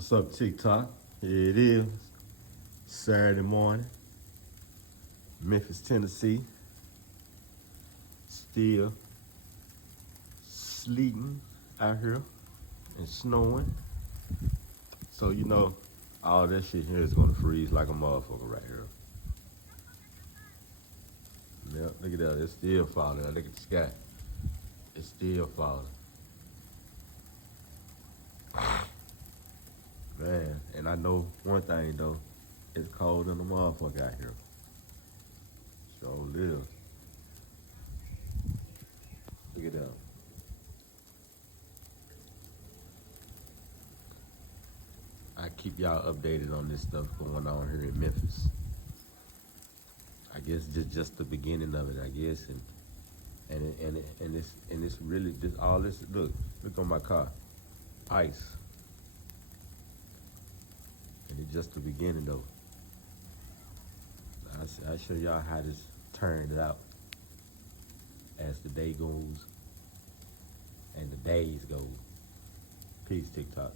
What's up, TikTok? Here it is, Saturday morning, Memphis, Tennessee. Still sleeting out here and snowing. So you know, all that shit here is gonna freeze like a motherfucker right here. Yep, look at that, it's still falling. Look at the sky. It's still falling. Man, and I know one thing though, it's cold in the motherfucker out here. So live. Look at that. I keep y'all updated on this stuff going on here in Memphis. I guess just the beginning of it, I guess, and it's really this all this. Look on my car, ice, and it's just the beginning though. I show y'all how this turned out as the day goes and the days go. Peace, TikTok.